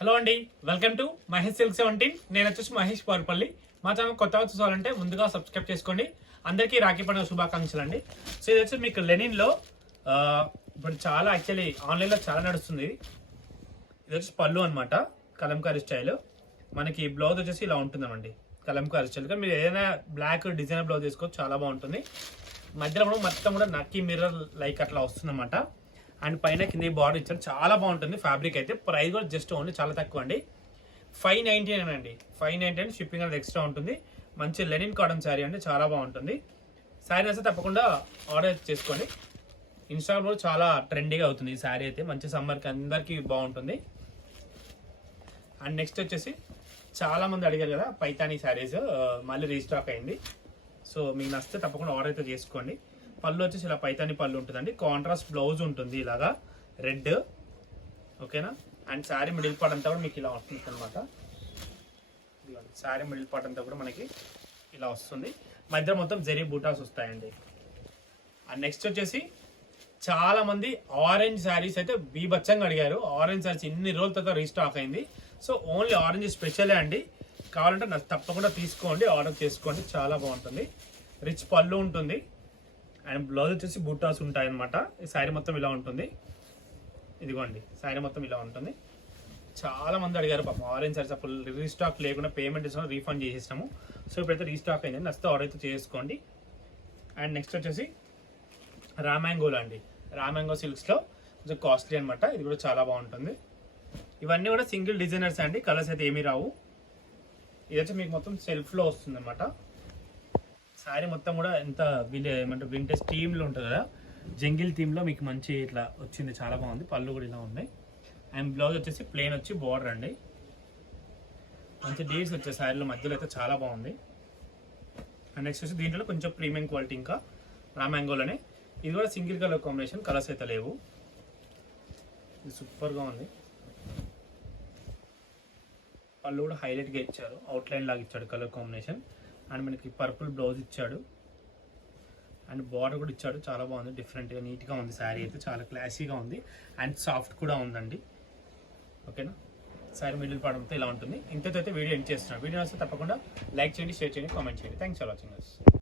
Hello అండి, welcome to Mahesh silk 17. నేను వచ్చేసి మహేష్ పౌర్పల్లి. మా ఛానల్ కొత్తగా చూసాలంటే ముందుగా సబ్స్క్రైబ్ చేసుకోండి. అందరికీ రాఖీ పండుగ శుభాకాంక్షలు అండి. సో ఇది వచ్చి మీకు లెనిన్లో ఇప్పుడు చాలా యాక్చువల్లీ ఆన్లైన్లో చాలా నడుస్తుంది. ఇది వచ్చి పళ్ళు అనమాట, కలంకారీ స్టైల్. మనకి బ్లౌజ్ వచ్చేసి ఇలా ఉంటుందండి, కలంకారీ స్టైల్. మీరు ఏదైనా బ్లాక్ డిజైనర్ బ్లౌజ్ వేసుకోవచ్చు, చాలా బాగుంటుంది. మధ్యలో కూడా మొత్తం కూడా నక్కీ మిర్రర్ లైక్ అట్లా వస్తుందన్నమాట. అండ్ పైన కింద బార్డర్ ఇచ్చారు, చాలా బాగుంటుంది. ఫ్యాబ్రిక్ అయితే ప్రైస్ కూడా జస్ట్ ఓన్లీ చాలా తక్కువ అండి, 599 అండి. 599 షిప్పింగ్ అనేది ఎక్స్ట్రా ఉంటుంది. మంచి లెనిన్ కాటన్ శారీ అండి, చాలా బాగుంటుంది. శారీ అయితే తప్పకుండా ఆర్డర్ చేసుకోండి. ఇన్స్టాగ్రామ్ కూడా చాలా ట్రెండీగా అవుతుంది ఈ శారీ అయితే. మంచి సమ్మర్కి అందరికీ బాగుంటుంది. అండ్ నెక్స్ట్ వచ్చేసి చాలా మంది అడిగారు కదా పైతానీ శారీస్, మళ్ళీ రీస్టాక్ అయింది. సో మీకు నచ్చితే తప్పకుండా ఆర్డర్ అయితే చేసుకోండి. పళ్ళు వచ్చేసి ఇలా పైతాని పళ్ళు ఉంటుందండి, కాంట్రాస్ట్ బ్లౌజ్ ఉంటుంది ఇలాగా రెడ్, ఓకేనా. అండ్ శారీ మిడిల్ పార్ట్ అంతా కూడా మీకు ఇలా వస్తుంది అనమాట. శారీ మిడిల్ పార్ట్ అంతా కూడా మనకి ఇలా వస్తుంది, మధ్య మొత్తం జరీ బూటాస్ వస్తాయండి. అండ్ నెక్స్ట్ వచ్చేసి చాలా మంది ఆరెంజ్ శారీస్ అయితే బీభత్సంగా అడిగారు. ఆరెంజ్ శారీస్ ఇన్ని రోజుల తర్వాత రీస్టాక్ అయింది. సో ఓన్లీ ఆరెంజ్ స్పెషలే అండి, కావాలంటే నాకు తప్పకుండా తీసుకోండి, ఆర్డర్ చేసుకోండి, చాలా బాగుంటుంది. రిచ్ పళ్ళు ఉంటుంది అండ్ బ్లౌజ్ వచ్చేసి బూటాస్ ఉంటాయి అనమాట. ఈ శారీ మొత్తం ఇలా ఉంటుంది, ఇదిగోండి శారీ మొత్తం ఇలా ఉంటుంది. చాలా మంది అడిగారు పాపం ఆరెంజ్ శారీస్, అప్పుడు రీస్టాక్ లేకుండా పేమెంట్ ఇస్తాము, రీఫండ్ చేసేసాము. సో ఇప్పుడైతే రీస్టాక్ అయింది, నచ్చితే ఆర్డర్ అయితే చేసుకోండి. అండ్ నెక్స్ట్ వచ్చేసి రామ్యాంగోలో అండి, రామ్యాంగో సిల్క్స్లో కొంచెం కాస్ట్లీ అనమాట, ఇది కూడా చాలా బాగుంటుంది. ఇవన్నీ కూడా సింగిల్ డిజైనర్స్ అండి, కలర్స్ అయితే ఏమీ రావు. ఇది వచ్చి మీకు మొత్తం సెల్ఫ్లో వస్తుంది అనమాట. శారీ మొత్తం కూడా ఎంత ఏమంటారు వింటేజ్ థీమ్లో ఉంటుంది కదా, జంగిల్ థీమ్లో మీకు మంచి ఇట్లా వచ్చింది, చాలా బాగుంది. పళ్ళు కూడా ఇలా ఉన్నాయి. అండ్ బ్లౌజ్ వచ్చేసి ప్లెయిన్ వచ్చి బార్డర్ అండి, మంచి డీల్స్ వచ్చే శారీలో మధ్యలో అయితే చాలా బాగుంది. అండ్ నెక్స్ట్ వచ్చి దీంట్లో కొంచెం ప్రీమియం క్వాలిటీ ఇంకా రామ్యాంగోలోనే. ఇది కూడా సింగిల్ కలర్ కాంబినేషన్, కలర్స్ అయితే లేవు. ఇది సూపర్గా ఉంది. పళ్ళు కూడా హైలైట్గా ఇచ్చారు, అవుట్లైన్ లాగా ఇచ్చాడు కలర్ కాంబినేషన్. అండ్ మనకి పర్పుల్ బ్లౌజ్ ఇచ్చాడు అండ్ బార్డర్ కూడా ఇచ్చాడు, చాలా బాగుంది. డిఫరెంట్గా నీట్గా ఉంది శారీ అయితే, చాలా క్లాసీగా ఉంది అండ్ సాఫ్ట్ కూడా ఉందండి, ఓకేనా. శారీ మిడిల్ పార్ట్ ఇలా ఉంటుంది. ఇంతతో అయితే వీడియో ఎండ్ చేస్తున్నాను. వీడియో వస్తే తప్పకుండా లైక్ చేయండి, షేర్ చేయండి, కామెంట్ చేయండి. Thanks for watching.